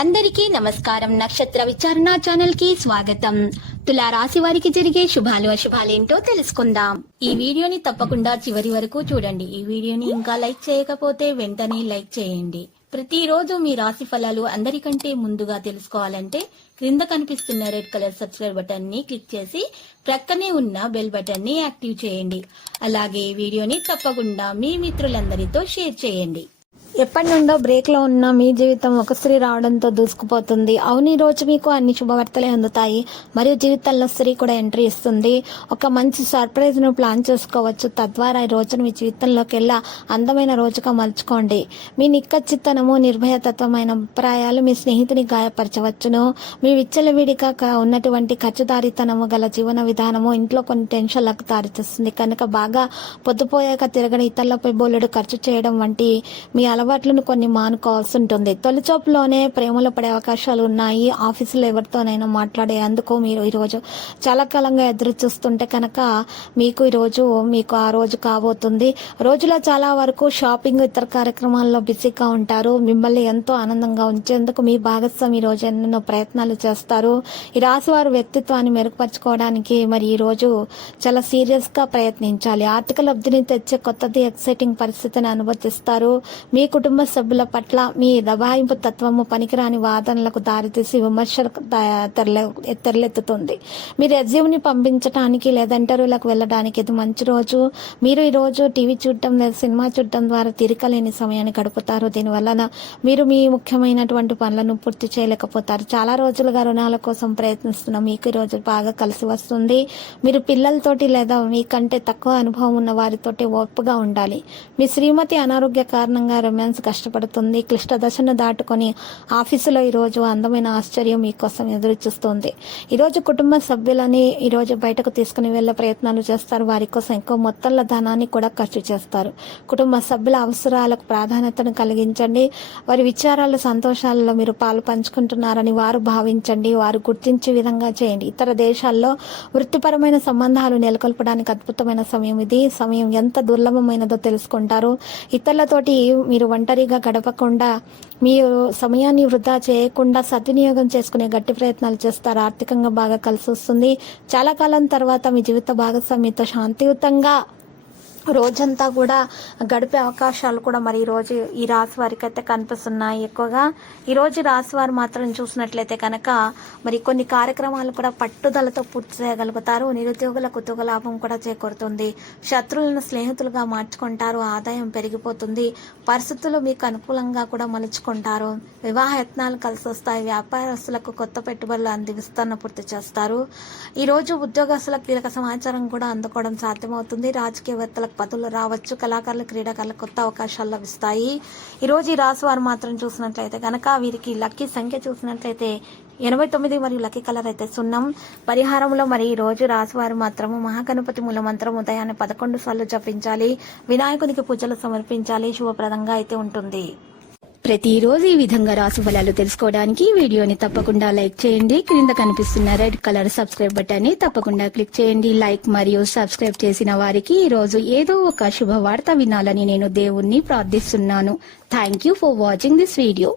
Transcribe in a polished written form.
అందరికీ నమస్కారం. నక్షత్ర విచారణ ఛానల్ కి స్వాగతం. తులా రాశి వారికి జరిగే శుభాలు అశుభాలేంటో తెలుసుకుందాం. ఈ వీడియోని తప్పకుండా చివరి వరకు చూడండి. ఈ వీడియోని ఇంకా లైక్ చేయకపోతే వెంటనే లైక్ చేయండి. ప్రతిరోజు మీ రాశి ఫలాలు అందరికంటే ముందుగా తెలుసుకోవాలంటే క్రింద కనిపిస్తున్న రెడ్ కలర్ సబ్స్క్రైబ్ బటన్ ని క్లిక్ చేసి ప్రక్కనే ఉన్న బెల్ బటన్ ని యాక్టివ్ చేయండి. అలాగే ఈ వీడియోని తప్పకుండా మీ మిత్రులందరితో షేర్ చేయండి. ఎప్పటి నుండో బ్రేక్ లో ఉన్న మీ జీవితం ఒక స్త్రీ రావడంతో దూసుకుపోతుంది. అవును, ఈ రోజు మీకు అన్ని శుభవార్తలే అందుతాయి మరియు జీవితంలో స్త్రీ కూడా ఎంట్రీ ఇస్తుంది. ఒక మంచి సర్ప్రైజ్ ను ప్లాన్ చేసుకోవచ్చు. తద్వారా ఈ రోజును మీ జీవితంలోకి వెళ్ళా అందమైన రోజుగా మలుచుకోండి. మీ నిక్కచ్చితనము, నిర్భయతత్వమైన అభిప్రాయాలు మీ స్నేహితుని గాయపరచవచ్చును. మీ విచ్చలవిడిగా ఉన్నటువంటి ఖర్చుదారితనము గల జీవన విధానము ఇంట్లో కొన్ని టెన్షన్లకు దారితీస్తుంది. కనుక బాగా పొద్దుపోయాక తిరగని ఇతరులపై బోలెడు ఖర్చు చేయడం వంటి మీ అలవాట్లను కొన్ని మానుకోవాల్సి ఉంటుంది. తొలిచూపులోనే ప్రేమలో పడే అవకాశాలు ఉన్నాయి. ఆఫీసులో ఎవరితోనైనా మాట్లాడేందుకు మీరు ఈరోజు చాలా కాలంగా ఎదురు చూస్తుంటే కనుక మీకు ఈరోజు ఆ రోజు కాబోతుంది. రోజులో చాలా వరకు షాపింగ్, ఇతర కార్యక్రమాల్లో బిజీగా ఉంటారు. మిమ్మల్ని ఎంతో ఆనందంగా ఉంచేందుకు మీ భాగస్వామి ఈ రోజు ఎన్నెన్నో ప్రయత్నాలు చేస్తారు. ఈ రాశి వారు వ్యక్తిత్వాన్ని మెరుగుపరచుకోవడానికి మరి ఈ రోజు చాలా సీరియస్ గా ప్రయత్నించాలి. ఆర్థిక లబ్ధిని తెచ్చే కొత్తది ఎక్సైటింగ్ పరిస్థితిని అనుమతిస్తారు. మీ కుటుంబ సభ్యుల పట్ల మీ దబాయింపు తత్వము పనికిరాని వాదనలకు దారితీసి విమర్శలకు తెరలెత్తుతుంది. మీ రెజ్యూమ్ని పంపించడానికి లేదా ఇంటర్వ్యూలకు వెళ్ళడానికి ఇది మంచి రోజు. మీరు ఈ రోజు టీవీ చూడటం లేదా సినిమా చూడటం ద్వారా తీరిక లేని సమయాన్ని గడుపుతారు. దీనివల్ల మీరు మీ ముఖ్యమైనటువంటి పనులను పూర్తి చేయలేకపోతారు. చాలా రోజులుగా రుణాల కోసం ప్రయత్నిస్తున్న మీకు ఈ రోజు బాగా కలిసి వస్తుంది. మీరు పిల్లలతోటి లేదా మీకంటే తక్కువ అనుభవం ఉన్న వారితోటి ఓర్పుగా ఉండాలి. మీ శ్రీమతి అనారోగ్య కారణంగా రొమాన్స్ కష్టపడుతుంది. క్లిష్ట దశను దాటుకొని ఆఫీసులో ఈరోజు అందమైన ఆశ్చర్యం మీకోసం ఎదురు చూస్తుంది. ఈరోజు కుటుంబ సభ్యులని ఈరోజు బయటకు తీసుకుని వెళ్లే ప్రయత్నాలు చేస్తారు. వారి కోసం ఎక్కువ మొత్తంలో ధనాన్ని కూడా ఖర్చు చేస్తారు. కుటుంబ సభ్యుల అవసరాలకు ప్రాధాన్యతను కలిగించండి. వారి విచారాల సంతోషాలలో మీరు పాలు పంచుకుంటున్నారని వారు భావించండి. వారు గుర్తించే విధంగా చేయండి. ఇతర దేశాల్లో వృత్తిపరమైన సంబంధాలు నెలకొల్పడానికి అద్భుతమైన సమయం ఇది. సమయం ఎంత దుర్లభమైనదో తెలుసుకుంటారు. ఇతరులతోటి మీరు ఒంటరిగా గడపకుండా మీ సమయాన్ని వృధా చేయకుండా సద్వినియోగం చేసుకునే గట్టి ప్రయత్నాలు చేస్తారు. ఆర్థికంగా బాగా కలిసి వస్తుంది. చాలా కాలం తర్వాత మీ జీవిత భాగస్వామితో శాంతియుతంగా రోజంతా కూడా గడిపే అవకాశాలు కూడా మరి ఈరోజు ఈ రాశి వారికి అయితే కనిపిస్తున్నాయి. ఎక్కువగా ఈరోజు రాశి వారు మాత్రం చూసినట్లయితే కనుక మరి కొన్ని కార్యక్రమాలు కూడా పట్టుదలతో పూర్తి చేయగలుగుతారు. నిరుద్యోగులకు లాభం కూడా చేకూరుతుంది. శత్రువులను స్నేహితులుగా మార్చుకుంటారు. ఆదాయం పెరిగిపోతుంది. పరిస్థితులు మీకు అనుకూలంగా కూడా మలుచుకుంటారు. వివాహ యత్నాలు కలిసి వస్తాయి. వ్యాపారస్తులకు కొత్త పెట్టుబడులు అంది విస్తరణ పూర్తి చేస్తారు. ఈరోజు ఉద్యోగస్తులకు కీలక సమాచారం కూడా అందుకోవడం సాధ్యమవుతుంది. రాజకీయవేత్తలకు పదవులు రావచ్చు. కళాకారులు, క్రీడాకారులకు కొత్త అవకాశాలు లభిస్తాయి. ఈరోజు ఈ రాశి వారు మాత్రం చూసినట్లయితే కనుక వీరికి లక్కీ సంఖ్య చూసినట్లయితే 89 మరియు లక్కీ కలర్ అయితే 0. పరిహారంలో మరి ఈ రోజు రాశివారు మాత్రము మహాగణపతి మూల మంత్రం ఉదయాన్నే 11 సార్లు జపించాలి. వినాయకునికి పూజలు సమర్పించాలి. శుభప్రదంగా అయితే ఉంటుంది. ప్రతిరోజు ఈ విధంగా రాశి ఫలాలు తెలుసుకోవడానికి వీడియోని తప్పకుండా లైక్ చేయండి. క్రింద కనిపిస్తున్న రెడ్ కలర్ సబ్స్క్రైబ్ బటన్ ని తప్పకుండా క్లిక్ చేయండి. లైక్ మరియు సబ్స్క్రైబ్ చేసిన వారికి ఈ రోజు ఏదో ఒక శుభవార్త వినాలని నేను దేవుణ్ణి ప్రార్థిస్తున్నాను. Thank you for watching this video.